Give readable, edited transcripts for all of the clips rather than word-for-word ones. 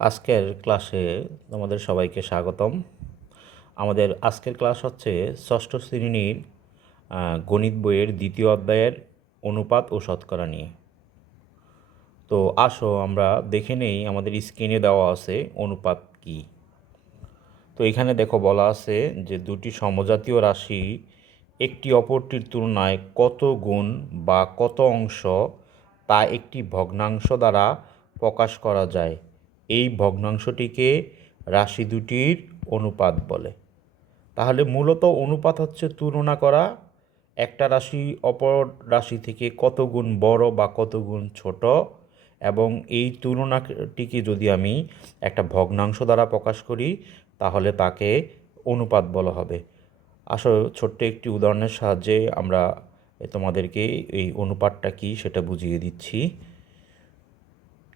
আজকের ক্লাসে তোমাদের সবাইকে স্বাগতম। আমাদের আজকের ক্লাস হচ্ছে ষষ্ঠ শ্রেণীর গণিত বইয়ের দ্বিতীয় অধ্যায়ের অনুপাত ও শতকরা নিয়ে। তো আসো আমরা দেখে নেই আমাদের স্ক্রিনে দেওয়া আছে অনুপাত কী। তো এখানে দেখো বলা আছে যে দুটি সমজাতীয় রাশি একটি অপরটির তুলনায় কত গুণ বা কত অংশ তা একটি ভগ্নাংশ দ্বারা প্রকাশ করা যায়। এই ভগ্নাংশটিকে রাশি দুটির অনুপাত বলে। তাহলে মূলত অনুপাত হচ্ছে তুলনা করা একটা রাশি অপর রাশি থেকে কত গুণ বড় বা কত গুণ ছোট, এবং এই তুলনাটিকে যদি আমি একটা ভগ্নাংশ দ্বারা প্রকাশ করি তাহলে তাকে অনুপাত বলা হবে। আসলে ছোট্ট একটি উদাহরণের সাহায্যে আমরা তোমাদেরকে এই অনুপাতটা কী সেটা বুঝিয়ে দিচ্ছি।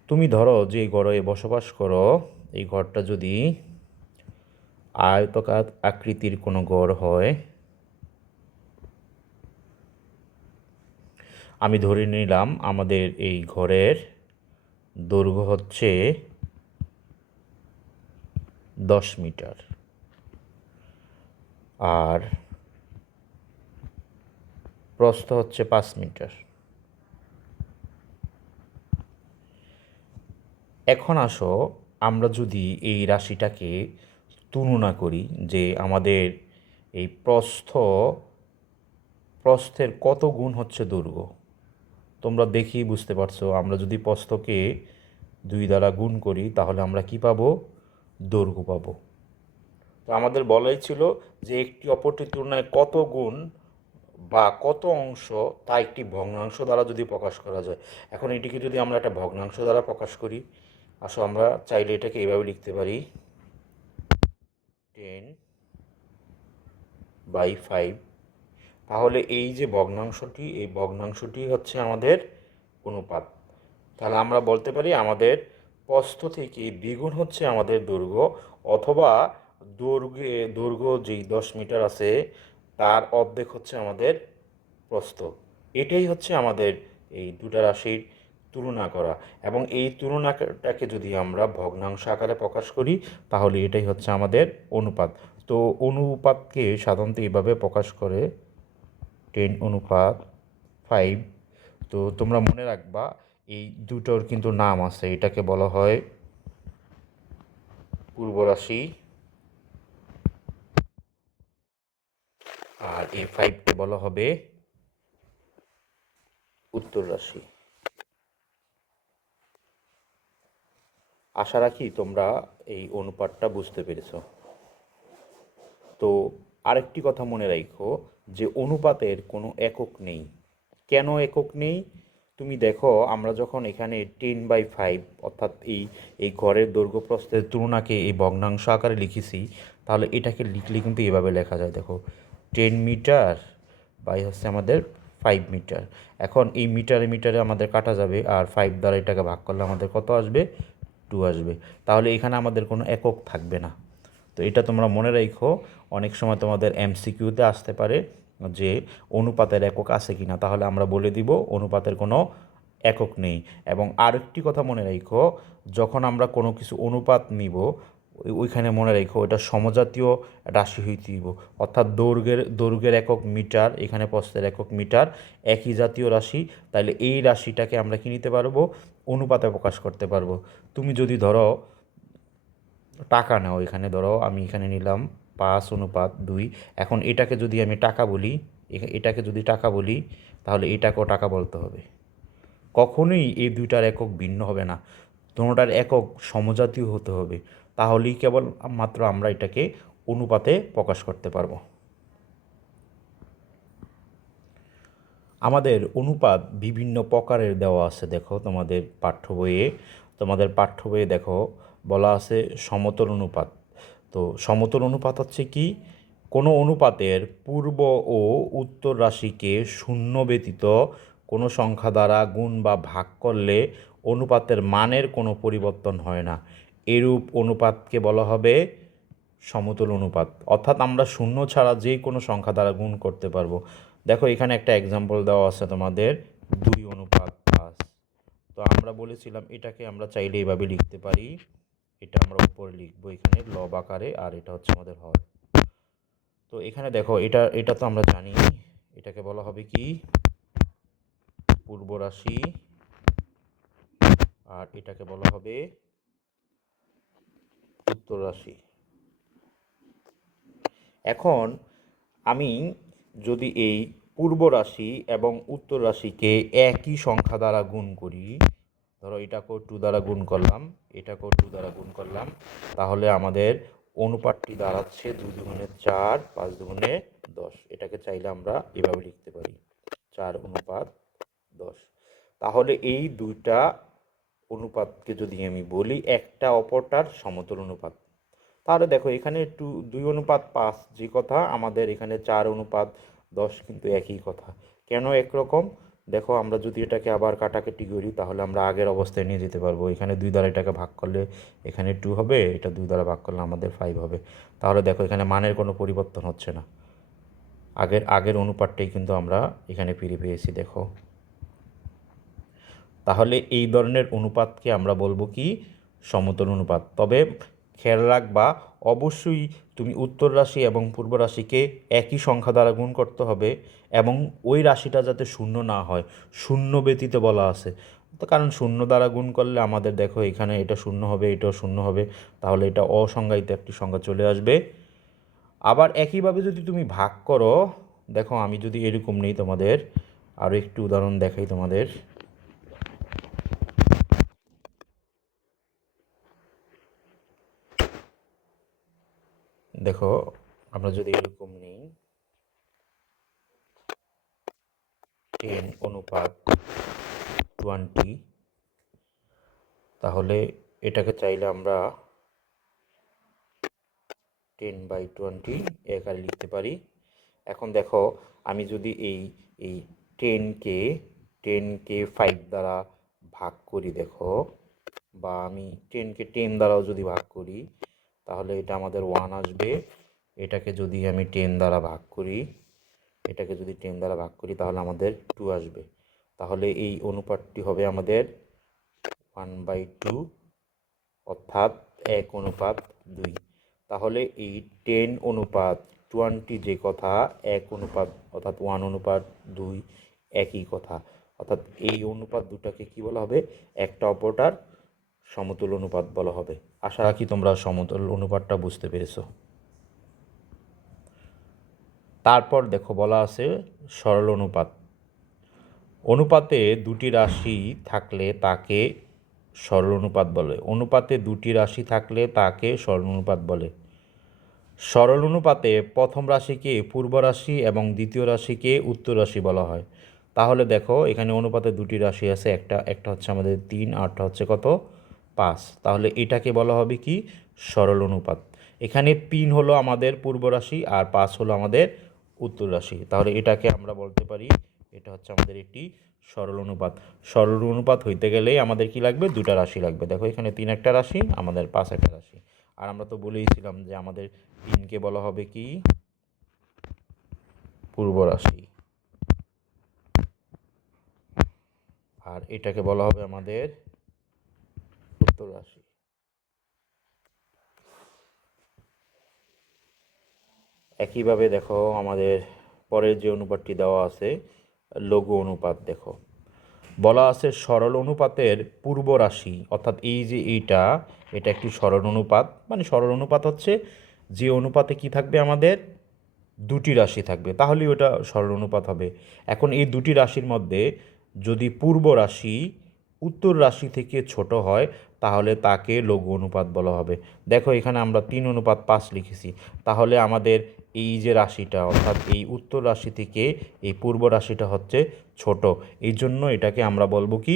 তুমি ধরো যে ঘরে বসবাস করো, এই ঘরটা যদি আয়তকার আকৃতির কোনো ঘর হয়, আমি ধরে নিলাম আমাদের এই ঘরের দৈর্ঘ্য হচ্ছে 10 মিটার আর প্রস্থ হচ্ছে 5 মিটার। এখন আসো আমরা যদি এই রাশিটাকে তুলনা করি যে আমাদের এই প্রস্থের কত গুণ হচ্ছে দৈর্ঘ্য। তোমরা দেখেই বুঝতে পারছো, আমরা যদি প্রস্থকে 2 দ্বারা গুণ করি তাহলে আমরা কি পাবো? দৈর্ঘ্য পাবো। তো আমাদের বলাই ছিল যে একটি অপরটির তুলনায় কত গুণ বা কত অংশ তা একটি ভগ্নাংশ দ্বারা যদি প্রকাশ করা যায়। এখন এটিকে যদি আমরা একটা ভগ্নাংশ দ্বারা প্রকাশ করি, আসলে আমরা চাইলে এটাকে এইভাবে লিখতে পারি 10/5। তাহলে এই যে ভগ্নাংশটি, এই ভগ্নাংশটি হচ্ছে আমাদের অনুপাত। তাহলে আমরা বলতে পারি আমাদের প্রস্থ থেকে দ্বিগুণ হচ্ছে আমাদের দৈর্ঘ্য, অথবা দৈর্ঘ্য যেই 10 মিটার আছে তার অর্ধেক হচ্ছে আমাদের প্রস্থ। এটাই হচ্ছে আমাদের এই দুটা রাশির তুলনা করা, এবং এই তুলনাটাকে যদি আমরা ভগ্নাংশ আকারে প্রকাশ করি তাহলে এটাই হচ্ছে আমাদের অনুপাত। তো অনুপাতকে সাধারণত এইভাবে প্রকাশ করে 10/5। তো তোমরা মনে রাখবা এই দুটোর কিন্তু নাম আছে, এটাকে বলা হয় পূর্ব রাশি আর এই 5কে বলা হবে উত্তর রাশি। আশা রাখি তোমরা এই অনুপাতটা বুঝতে পেরেছো। তো আরেকটি কথা মনে রাখো যে অনুপাতের কোনো একক নেই। কেন একক নেই? তুমি দেখো আমরা যখন এখানে 10/5 অর্থাৎ এই ঘরের দৈর্ঘ্য প্রস্থের তুলনাকে এই ভগ্নাংশ আকারে লিখেছি, তাহলে এটাকে লিখলে কিন্তু এভাবে লেখা যায়। দেখো 10 মিটার বাই হচ্ছে আমাদের 5 মিটার। এখন এই মিটারে মিটারে আমাদের কাটা যাবে, আর 5 দ্বারা এটাকে ভাগ করলে আমাদের কত আসবে? 2 আসবে। তাহলে এখানে আমাদের কোনো একক থাকবে না। তো এটা তোমরা মনে রাখো, অনেক সময় তোমাদের এমসিকিউতে আসতে পারে যে অনুপাতের একক আছে কি না, তাহলে আমরা বলে দিব অনুপাতের কোনো একক নেই। এবং আরেকটি কথা মনে রাখো, যখন আমরা কোনো কিছু অনুপাত নিব ওইখানে মনে রাখো এটা সমজাতীয় রাশি হইতে দিব, অর্থাৎ দৈর্ঘ্যের একক মিটার, এখানে প্রস্থের একক মিটার, একই জাতীয় রাশি। তাহলে এই রাশিটাকে আমরা কি নিতে পারবো? অনুপাতে প্রকাশ করতে পারবো। তুমি যদি ধরো টাকা নাও, এখানে ধরো আমি এখানে নিলাম 5/2। এখন এটাকে যদি আমি টাকা বলি, এটাকে যদি টাকা বলি তাহলে এটাকেও টাকা বলতে হবে। কখনোই এই দুইটার একক ভিন্ন হবে না, দুটোটার একক সমজাতীয় হতে হবে। তাহলেই কেবল মাত্র আমরা এটাকে অনুপাতে প্রকাশ করতে পারবো। আমাদের অনুপাত বিভিন্ন প্রকারের দেওয়া আছে। দেখো তোমাদের পাঠ্য বইয়ে দেখো বলা আছে সমতল অনুপাত। তো সমতল অনুপাত হচ্ছে কি? কোনো অনুপাতের পূর্ব ও উত্তর রাশিকে শূন্য ব্যতীত কোনো সংখ্যা দ্বারা গুণ বা ভাগ করলে অনুপাতের মানের কোনো পরিবর্তন হয় না। এরূপ অনুপাতকে বলা হবে সমতল অনুপাত। অর্থাৎ আমরা শূন্য ছাড়া যে কোনো সংখ্যা দ্বারা গুণ করতে পারবো। দেখো এখানে একটা এক্সাম্পল দেওয়া আছে তোমাদের 2/5। তো আমরা বলেছিলাম এটাকে আমরা চাইলে এইভাবে লিখতে পারি এটা আমরা উপরে লিখবো এখানে লব আকারে, আর এটা হচ্ছে আমাদের হর। তো এখানে দেখো এটা এটা তো আমরা জানি, এটাকে বলা হবে কি পূর্ব রাশি, আর এটাকে বলা হবে উত্তর রাশি। এখন আমি যদি এই পূর্ব রাশি এবং উত্তর রাশিকে একই সংখ্যা দ্বারা গুণ করি, ধরো এটাকেও 2 দ্বারা গুণ করলাম, এটাকেও 2 দ্বারা গুণ করলাম, তাহলে আমাদের অনুপাতটি দাঁড়াচ্ছে 2 দুগুণে 4, 5 দুগুণে 10। এটাকে চাইলে আমরা এভাবে লিখতে পারি 4:10। তাহলে এই দুইটা অনুপাতকে যদি আমি বলি একটা অপরটার সমতুল অনুপাত, তাহলে দেখো এখানে 2:5 যে কথা, আমাদের এখানে 4:10 কিন্তু একই কথা। কেন একরকম? দেখো আমরা যদি এটাকে আবার কাটাকাটি করি তাহলে আমরা আগের অবস্থায় নিয়ে যেতে পারবো। এখানে 2 দ্বারা এটাকে ভাগ করলে এখানে 2 হবে, এটা 2 দ্বারা ভাগ করলে আমাদের 5 হবে। তাহলে দেখো এখানে মানের কোনো পরিবর্তন হচ্ছে না, আগের আগের অনুপাতটাই কিন্তু আমরা এখানে ফিরে পেয়েছি। দেখো তাহলে এই ধরনের অনুপাতকে আমরা বলবো কি সমতল অনুপাত। তবে খেয়াল রাখবা অবশ্যই তুমি উত্তর রাশি এবং পূর্ব রাশিকে একই সংখ্যা দ্বারা গুণ করতে হবে, এবং ওই রাশিটা যাতে শূন্য না হয়, শূন্য ব্যতীত বলা আছে। তো কারণ শূন্য দ্বারা গুণ করলে আমাদের দেখো এখানে এটা শূন্য হবে, এটাও শূন্য হবে, তাহলে এটা অসংজ্ঞায়িত একটি সংখ্যা চলে আসবে। আবার একইভাবে যদি তুমি ভাগ করো, দেখো আমি যদি এরকম নেই, তোমাদের আরও একটু উদাহরণ দেখাই তোমাদের। দেখো আমরা যদি এরকম নিই 10:20, তাহলে এটাকে চাইলে আমরা 10/20 আকারে লিখতে পারি। এখন দেখো আমি যদি এই 10কে 5 দ্বারা ভাগ করি, দেখো, বা আমি 10কে 10 দ্বারাও যদি ভাগ করি তাহলে এটা আমাদের 1 আসবে। এটাকে যদি আমি 10 দ্বারা ভাগ করি, এটাকে যদি 10 দ্বারা ভাগ করি তাহলে আমাদের 2 আসবে। তাহলে এই অনুপাতটি হবে আমাদের 1/2, অর্থাৎ 1:2। তাহলে এই 10:20 যে কথা, 1 অনুপাত অর্থাৎ 1:2 একই কথা। অর্থাৎ এই অনুপাত দুটাকে কি বলা হবে? একটা অপরটার সমতুল অনুপাত বলা হবে। আশা রাখি তোমরা সমতুল অনুপাতটা বুঝতে পেরেছো। তারপর দেখো বলা আছে সরল অনুপাত। অনুপাতে দুটি রাশি থাকলে তাকে সরল অনুপাত বলে। অনুপাতে দুটি রাশি থাকলে তাকে সরল অনুপাত বলে। সরল অনুপাতে প্রথম রাশিকে পূর্ব রাশি এবং দ্বিতীয় রাশিকে উত্তর রাশি বলা হয়। তাহলে দেখো এখানে অনুপাতে দুটি রাশি আছে, একটা হচ্ছে আমাদের 3, আরটা হচ্ছে কত? 5। তাহলে এটাকে বলা হবে কি সরল অনুপাত। এখানে 3 হলো আমাদের পূর্ব রাশি আর 5 হলো আমাদের উত্তর রাশি। তাহলে এটাকে আমরা বলতে পারি এটা হচ্ছে আমাদের একটি সরল অনুপাত। সরল অনুপাত হইতে গেলেই আমাদের কি লাগবে? দুটা রাশি লাগবে। দেখো এখানে 3 একটা রাশি, আমাদের 5 একটা রাশি। আর আমরা তো বলেইছিলাম যে আমাদের 3কে বলা হবে কি পূর্ব রাশি, আর এটাকে বলা হবে আমাদের উত্তর রাশি। একইভাবে দেখো আমাদের পরের যে অনুপাতটি দেওয়া আছে লঘু অনুপাত। দেখো বলা আছে সরল অনুপাতের পূর্ব রাশি, অর্থাৎ এই যে এটা একটি সরল অনুপাত। মানে সরল অনুপাত হচ্ছে যে অনুপাতে কি থাকবে আমাদের দুটি রাশি থাকবে, তাহলেই ওটা সরল অনুপাত হবে। এখন এই দুটি রাশির মধ্যে যদি পূর্ব রাশি উত্তর রাশি থেকে ছোট হয় তাহলে তাকে লঘু অনুপাত বলা হবে। দেখো এখানে আমরা 3:5 লিখেছি, তাহলে আমাদের এই যে রাশিটা অর্থাৎ এই উত্তর রাশি থেকে এই পূর্ব রাশিটা হচ্ছে ছোট, এই জন্য এটাকে আমরা বলবো কি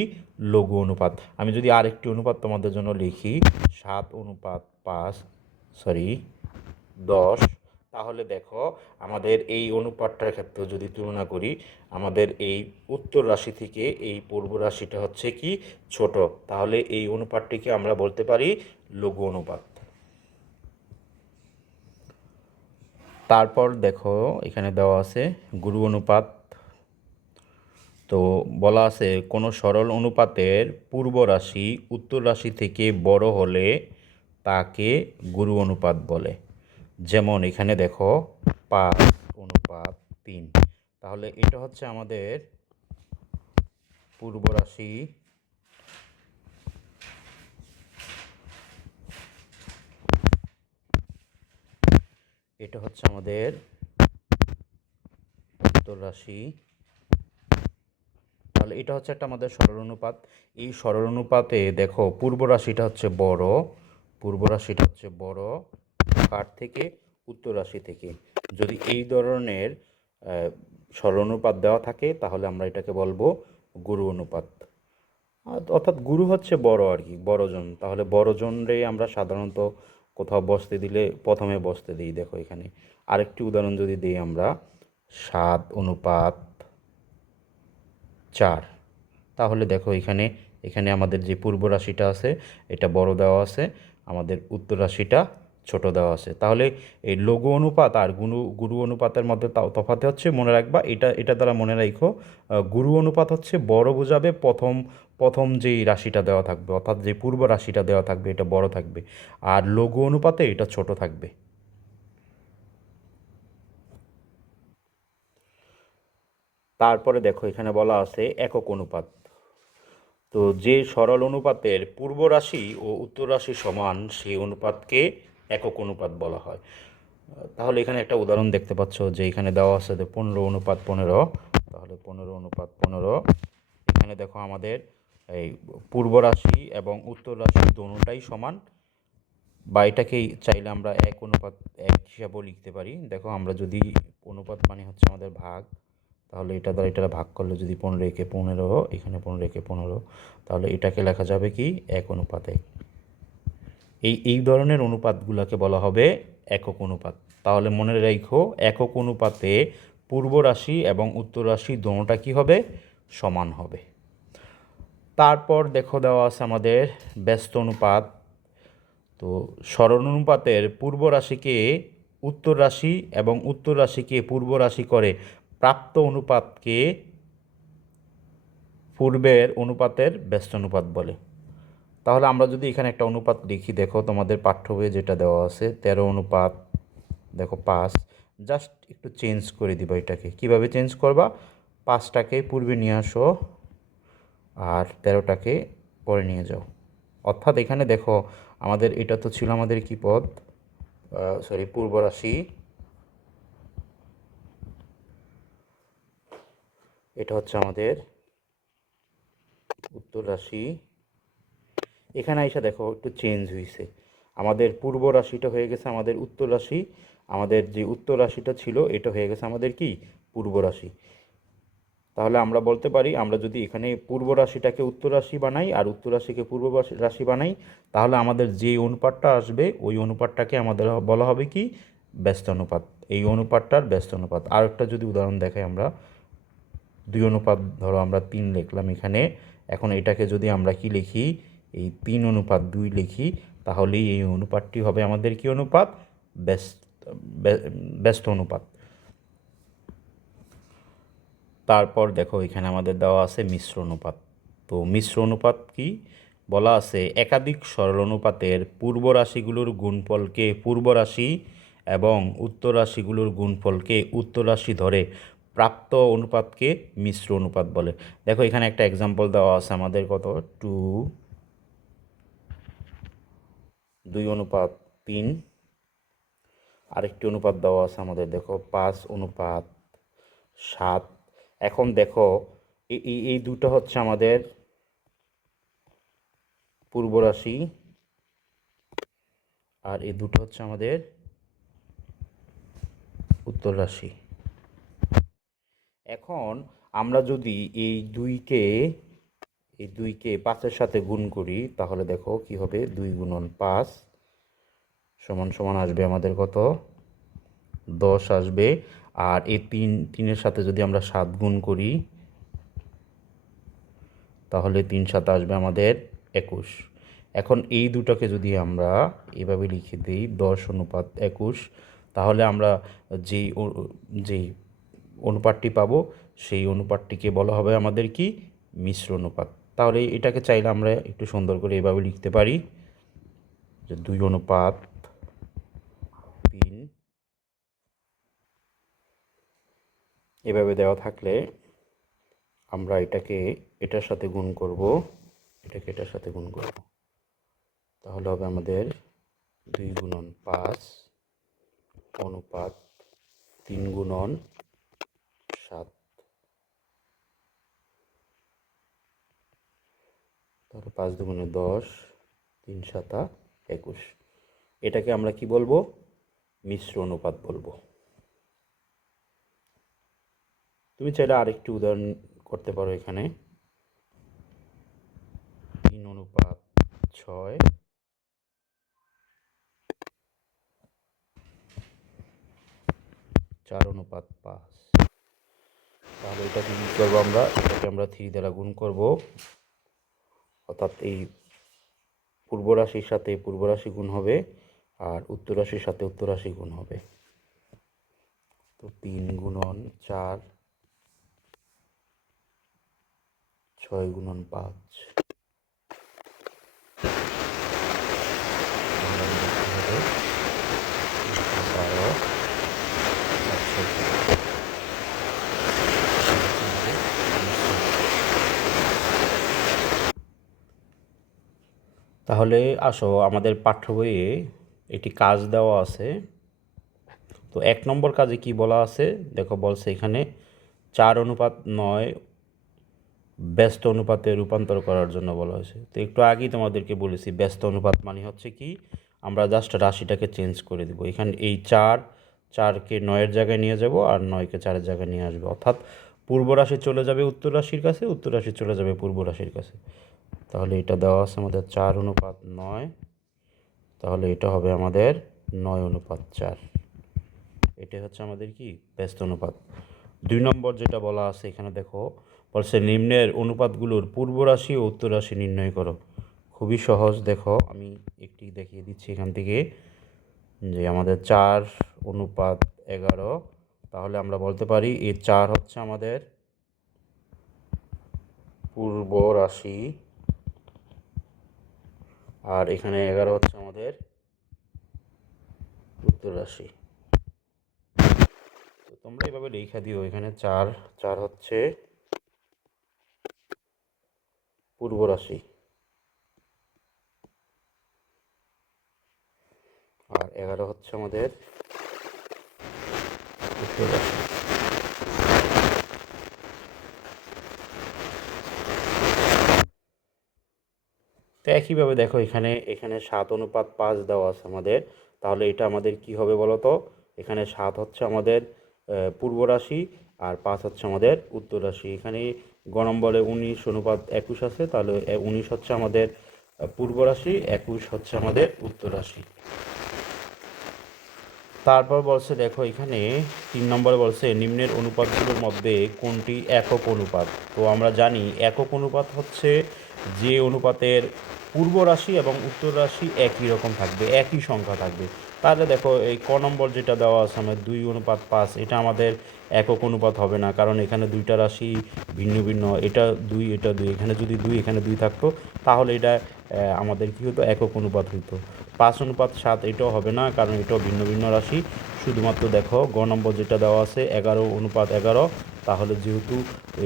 লঘু অনুপাত। আমি যদি আরেকটি অনুপাত তোমাদের জন্য লিখি 7:10, তাহলে দেখো আমাদের এই অনুপাতটার ক্ষেত্রে যদি তুলনা করি, আমাদের এই উত্তর রাশি থেকে এই পূর্ব রাশিটা হচ্ছে কি ছোট, তাহলে এই অনুপাতটিকে আমরা বলতে পারি লঘু অনুপাত। তারপর দেখো এখানে দেওয়া আছে গুরু অনুপাত। তো বলা আছে কোনো সরল অনুপাতের পূর্ব রাশি উত্তর রাশি থেকে বড় হলে তাকে গুরু অনুপাত বলে। যেমন এখানে দেখো 5:3, তাহলে এটা হচ্ছে আমাদের পূর্ব রাশি, এটা হচ্ছে আমাদের উত্তর রাশি। তাহলে এটা হচ্ছে একটা আমাদের সরল অনুপাত। এই সরল অনুপাতে দেখো পূর্ব রাশিটা হচ্ছে বড়, পূর্ব রাশিটা হচ্ছে বড় কার থেকে? উত্তর রাশি থেকে। যদি এই ধরনের সরল অনুপাত দেওয়া থাকে তাহলে আমরা এটাকে বলবো গুরু অনুপাত। অর্থাৎ গুরু হচ্ছে বড় আর কি, বড়জন। তাহলে বড়জনরে আমরা সাধারণত কোথাও বসতে দিলে প্রথমে বসতে দিই। দেখো এখানে আরেকটি উদাহরণ যদি দিই আমরা, 7:4, তাহলে দেখো এখানে এখানে আমাদের যে পূর্ব রাশিটা আছে এটা বড় দেওয়া আছে, আমাদের উত্তর রাশিটা ছোট দেওয়া আছে। তাহলে এই লঘু অনুপাত আর গুরু অনুপাতের মধ্যে তফাৎ হচ্ছে, মনে রাখবা এটা দ্বারা মনে রাখো, গুরু অনুপাত হচ্ছে বড় বোঝাবে প্রথম যেই রাশিটা দেওয়া থাকবে, অর্থাৎ যে পূর্ব রাশিটা দেওয়া থাকবে এটা বড় থাকবে, আর লঘু অনুপাতে এটা ছোট থাকবে। তারপরে দেখো এখানে বলা আছে একক অনুপাত। তো যে সরল অনুপাতের পূর্ব রাশি ও উত্তর রাশি সমান সেই অনুপাতকে একক অনুপাত বলা হয়। তাহলে এখানে একটা উদাহরণ দেখতে পাচ্ছ যে এখানে দেওয়া আছে যে 15:15, তাহলে 15:15, এখানে দেখো আমাদের এই পূর্ব রাশি এবং উত্তর রাশি দোনোটাই সমান, বা এটাকেই চাইলে আমরা 1:1 হিসাবেও লিখতে পারি। দেখো আমরা যদি অনুপাত মানে হচ্ছে আমাদের ভাগ, তাহলে এটা দ্বারা এটা ভাগ করলে যদি 15:15, এখানে 15:15, তাহলে এটাকে লেখা যাবে কি 1:1। এই ধরনের অনুপাতগুলোকে বলা হবে একক অনুপাত। তাহলে মনে রাখো একক অনুপাতে পূর্ব রাশি এবং উত্তর রাশি দোনোটা কি হবে? সমান হবে। তারপর দেখো দেওয়া আছে আমাদের ব্যস্ত অনুপাত। তো সরল অনুপাতের পূর্ব রাশিকে উত্তর রাশি এবং উত্তর রাশিকে পূর্ব রাশি করে প্রাপ্ত অনুপাতকে পূর্বের অনুপাতের ব্যস্ত অনুপাত বলে। তাহলে আমরা যদি এখানে একটা অনুপাত লিখি, দেখো তোমাদের পাঠ্য বইয়ে যেটা দেওয়া আছে 13:5, দেখো 5, জাস্ট একটু চেঞ্জ করে দিবা। এটাকে কিভাবে চেঞ্জ করবা? 5টাকে পূর্বে নিয়ে আসো আর 13টাকে পরে নিয়ে যাও। অর্থাৎ এখানে দেখো আমাদের এটা তো ছিল আমাদের কি পদ, পূর্ব রাশি, এটা হচ্ছে আমাদের উত্তর রাশি। এখানে এসে দেখো একটু চেঞ্জ হয়েছে, আমাদের পূর্ব রাশিটা হয়ে গেছে আমাদের উত্তর রাশি, আমাদের যে উত্তর রাশিটা ছিল এটা হয়ে গেছে আমাদের কি পূর্ব রাশি। তাহলে আমরা বলতে পারি, আমরা যদি এখানে পূর্ব রাশিটাকে উত্তর রাশি বানাই আর উত্তর রাশিকে পূর্ব রাশি বানাই, তাহলে আমাদের যে অনুপাতটা আসবে ওই অনুপাতটাকে আমাদের বলা হবে কি ব্যস্ত অনুপাত। এই অনুপাতটার ব্যস্ত অনুপাত। আর একটা যদি উদাহরণ দেখাই আমরা, 2:3, ধরো আমরা 3 লিখলাম এখানে, এখন এটাকে যদি আমরা কি লিখি, এই 3:2 লিখি, তাহলেই এই অনুপাতটি হবে আমাদের কি অনুপাত? ব্যস্ত অনুপাত। তারপর দেখো এখানে আমাদের দেওয়া আছে মিশ্র অনুপাত। তো মিশ্র অনুপাত কি বলা আছে? একাধিক সরল অনুপাতের পূর্ব রাশিগুলোর গুণফলকে পূর্ব রাশি এবং উত্তর রাশিগুলোর গুণফলকে উত্তর রাশি ধরে প্রাপ্ত অনুপাতকে মিশ্র অনুপাত বলে। দেখো এখানে একটা এক্সাম্পল দেওয়া আছে আমাদের, কত 2:3। আরেকটি অনুপাত দেওয়া আছে আমাদের, দেখো 5:7। এখন দেখো এই দুটো হচ্ছে আমাদের পূর্ব রাশি আর এই দুটো হচ্ছে আমাদের উত্তর রাশি। এখন আমরা যদি এই দুইকে 5-এর সাথে গুণ করি, তাহলে দেখো কি হবে, 2 × 5 = আসবে আমাদের কত? 10 আসবে। আর এই 3-এর সাথে যদি আমরা 7 গুণ করি, তাহলে 3-7 আসবে আমাদের 21। এখন এই দুটোকে যদি আমরা এভাবে লিখে দিই 10:21, তাহলে আমরা যেই অনুপাতটি পাবো সেই অনুপাতটিকে বলা হবে আমাদের কি মিশ্র অনুপাত। তাহলে এটাকে চাইলে আমরা একটু সুন্দর করে এভাবে লিখতে পারি, যে 2:3 এভাবে দেওয়া থাকলে আমরা এটাকে এটার সাথে গুণ করব, এটাকে এটার সাথে গুণ করব, তাহলে হবে আমাদের 2:5:3:7, তাহলে 5×2=10, 3×7=21। এটাকে আমরা কি বলবো? মিশ্র অনুপাত বলবো। তুমি চাইলে আরেকটি উদাহরণ করতে পারো এখানে, 3:6, 4:5। তাহলে এটাকে কি করবো আমরা? এটাকে আমরা 3 দ্বারা গুণ করব, অর্থাৎ এই পূর্ব রাশির সাথে পূর্ব রাশি গুণ হবে আর উত্তর রাশির সাথে উত্তর রাশি গুণ হবে। তো 3×4, 6×5, তাহলে আসো আমাদের পাঠ্য বইয়ে একটি কাজ দেওয়া আছে। তো 1 নম্বর কাজে কি বলা আছে দেখো, বলছে এখানে 4:9 ব্যস্ত অনুপাতে রূপান্তর করার জন্য বলা হয়েছে। তো একটু আগেই তোমাদেরকে বলেছি ব্যস্ত অনুপাত মানে হচ্ছে কি, আমরা জাস্ট রাশিটাকে চেঞ্জ করে দেবো। এখানে এই 4কে 9-এর জায়গায় নিয়ে যাব আর 9কে 4-এর জায়গায় নিয়ে আসবো, অর্থাৎ পূর্ব রাশি চলে যাবে উত্তর রাশির কাছে, উত্তর রাশি চলে যাবে পূর্ব রাশির কাছে। তাহলে এটা দেওয়া আছে আমাদের 4:9, তাহলে এটা হবে আমাদের 9:4। এটাই হচ্ছে আমাদের কি ব্যস্ত অনুপাত। 2 নম্বর যেটা বলা আছে এখানে দেখো, বলছে নিম্নের অনুপাতগুলোর পূর্ব রাশি ও উত্তর রাশি নির্ণয় করো। খুবই সহজ, দেখো আমি একটি দেখিয়ে দিচ্ছি এখান থেকে, যে আমাদের 4:11, তাহলে আমরা বলতে পারি এই 4 হচ্ছে আমাদের পূর্ব রাশি আর এখানে 11 হচ্ছে আমাদের উত্তর রাশি। তো তোমরা এইভাবে লেখা দিও, এখানে 4 হচ্ছে পূর্ব রাশি আর 11 হচ্ছে আমাদের উত্তর রাশি। তো একইভাবে দেখো এখানে 7:5 দেওয়া আছে আমাদের, তাহলে এটা আমাদের কি হবে বলো তো? এখানে 7 হচ্ছে আমাদের পূর্ব রাশি আর 5 হচ্ছে আমাদের উত্তর রাশি। এখানে গ নম্বরে 19:21 আছে, তাহলে 19 হচ্ছে আমাদের পূর্ব রাশি, 21 হচ্ছে আমাদের উত্তর রাশি। তারপর বলছে দেখো এখানে 3 নম্বরে বলছে নিম্নের অনুপাতগুলোর মধ্যে কোনটি একক অনুপাত। তো আমরা জানি একক অনুপাত হচ্ছে যে অনুপাতের পূর্ব রাশি এবং উত্তর রাশি একই রকম থাকবে, একই সংখ্যা থাকবে। তাহলে দেখো এই ক নম্বর যেটা দেওয়া আছে আমার 2:5, এটা আমাদের একক অনুপাত হবে না, কারণ এখানে দুইটা রাশি ভিন্ন ভিন্ন, এটা 2 এটা 2, এখানে যদি 2 এখানে 2 থাকতো তাহলে এটা আমাদের কী হতো? একক অনুপাত হতো। 5:7 এটাও হবে না, কারণ এটাও ভিন্ন ভিন্ন রাশি। শুধুমাত্র দেখো গ নম্বর যেটা দেওয়া আছে 11:11, তাহলে যেহেতু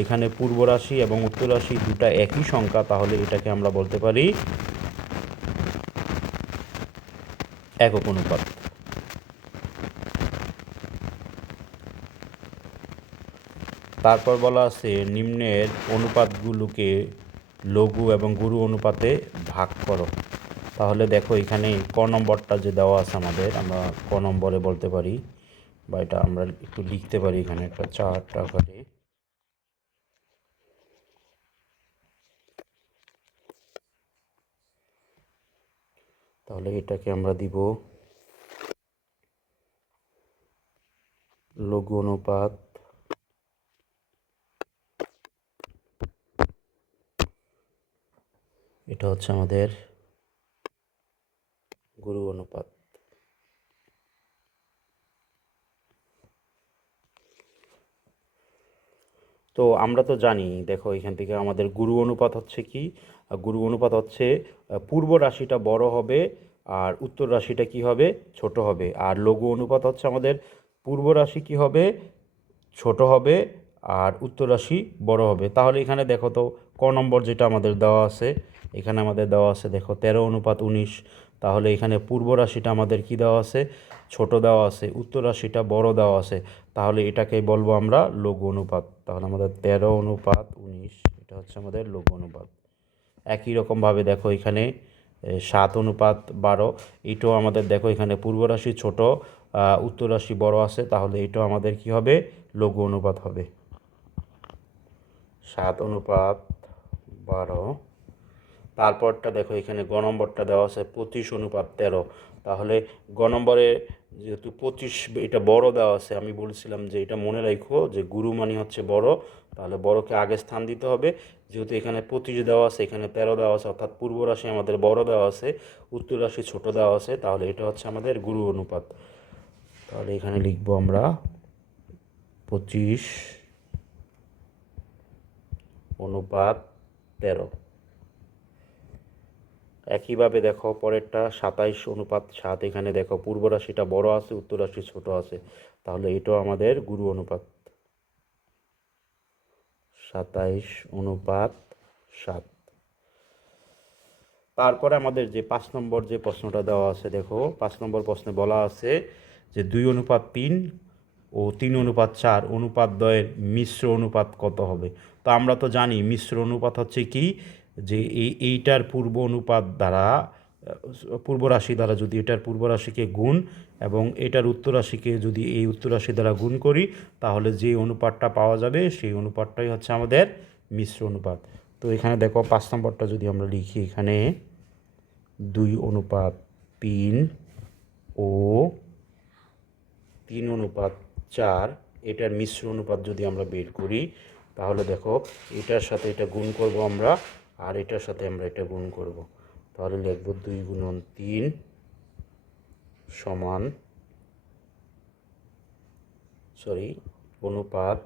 এখানে পূর্ব রাশি এবং উত্তর রাশি দুটা একই সংখ্যা, তাহলে এটাকে আমরা বলতে পারি একক অনুপাত। তারপর বলা আছে নিম্নের অনুপাতগুলোকে লঘু এবং গুরু অনুপাতে ভাগ করো। তাহলে দেখো এখানে ক নম্বরটা যে দেওয়া আছে আমাদের, আমরা ক নম্বরে বলতে পারি, বা এটা আমরা একটু লিখতে পারি এখানে একটা চার্ট আকারে। তাহলে এটাকে আমরা দিব লঘু অনুপাত, এটা হচ্ছে আমাদের গুরু অনুপাত। তো আমরা তো জানি, দেখো এখান থেকে আমাদের গুরু অনুপাত হচ্ছে কি? গুরু অনুপাত হচ্ছে পূর্ব রাশিটা বড় হবে আর উত্তর রাশিটা কি হবে, ছোট হবে। আর লঘু অনুপাত হচ্ছে আমাদের পূর্ব রাশি কি হবে, ছোট হবে, আর উত্তর রাশি বড় হবে। তাহলে এখানে দেখো তো ক নম্বর যেটা আমাদের দেওয়া আছে, এখানে আমাদের দেওয়া আছে দেখো 13:19। তাহলে এখানে পূর্ব রাশিটা আমাদের কি দেওয়া আছে, ছোট দেওয়া আছে, উত্তর রাশিটা বড় দেওয়া আছে। তাহলে এটাকে বলবো আমরা লঘু অনুপাত। তাহলে আমাদের 13:19 এটা হচ্ছে আমাদের লঘু অনুপাত। একই রকমভাবে দেখো এখানে 7:12, এটাও আমাদের দেখো এখানে পূর্ব রাশি ছোট, উত্তর রাশি বড় আছে। তাহলে এটাও আমাদের কি হবে, লঘু অনুপাত হবে। 7:12। তারপরটা দেখো এখানে গ নম্বরটা দেওয়া আছে 25:13। তাহলে গ নম্বরে যেহেতু 25 এটা বড় দেওয়া আছে, আমি বলছিলাম যে এটা মনে রাখো যে গুরু মানে হচ্ছে বড়, তাহলে বড়কে আগে স্থান দিতে হবে। যেহেতু এখানে 25 দেওয়া আছে, এখানে 13 দেওয়া আছে, অর্থাৎ পূর্ব রাশি আমাদের বড় দেওয়া আছে, উত্তর রাশি ছোট দেওয়া আছে। তাহলে এটা হচ্ছে আমাদের গুরু অনুপাত। তাহলে এখানে লিখবো আমরা 25:13। একইভাবে দেখো পরেরটা 27:7। এখানে দেখো পূর্ব রাশিটা বড় আছে, উত্তর রাশি ছোট আছে। তাহলে এটাও আমাদের গুরু অনুপাত। 27:7। তারপরে আমাদের যে 5 নম্বর যে প্রশ্নটা দেওয়া আছে, দেখো 5 নম্বর প্রশ্নে বলা আছে যে 2:3 ও 3:4 অনুপাত দ্বয়ের মিশ্র অনুপাত কত হবে। তো আমরা তো জানি মিশ্র অনুপাত হচ্ছে কি, যে এইটার পূর্ব অনুপাত দ্বারা, পূর্ব রাশি দ্বারা যদি এটার পূর্ব রাশিকে গুণ এবং এটার উত্তর রাশিকে যদি এই উত্তর রাশি দ্বারা গুণ করি, তাহলে যে অনুপাতটা পাওয়া যাবে সেই অনুপাতটাই হচ্ছে আমাদের মিশ্র অনুপাত। তো এখানে দেখো 5 নম্বরটা যদি আমরা লিখি, এখানে 2:3 ও 3:4 এটার মিশ্র অনুপাত যদি আমরা বের করি, তাহলে দেখো এটার সাথে এটা গুণ করব আমরা, আর এটার সাথে আমরা এটা গুণ করব। তাহলে লিখব 2 × 3 অনুপাত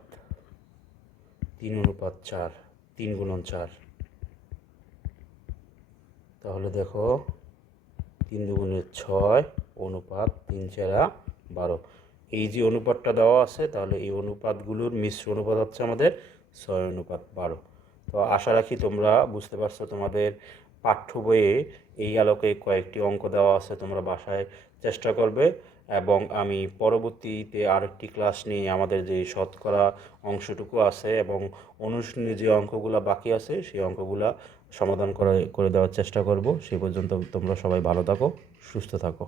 3:4, 3 × 4। তাহলে দেখো 3 × 6 অনুপাত 3 × 12। এই যে অনুপাতটা দেওয়া আছে, তাহলে এই অনুপাতগুলোর মিশ্র অনুপাত হচ্ছে আমাদের 6:12। তো আশা রাখি তোমরা বুঝতে পারছো। তোমাদের পাঠ্য বইয়ে এই আলোকে কয়েকটি অঙ্ক দেওয়া আছে, তোমরা বাসায় চেষ্টা করবে। এবং আমি পরবর্তীতে আরেকটি ক্লাস নিয়ে আমাদের যে শতকরা অংশটুকু আছে এবং অনুশীলনী যে অঙ্কগুলো বাকি আছে সেই অঙ্কগুলো সমাধান করে দেওয়ার চেষ্টা করব। সেই পর্যন্ত তোমরা সবাই ভালো থাকো, সুস্থ থাকো।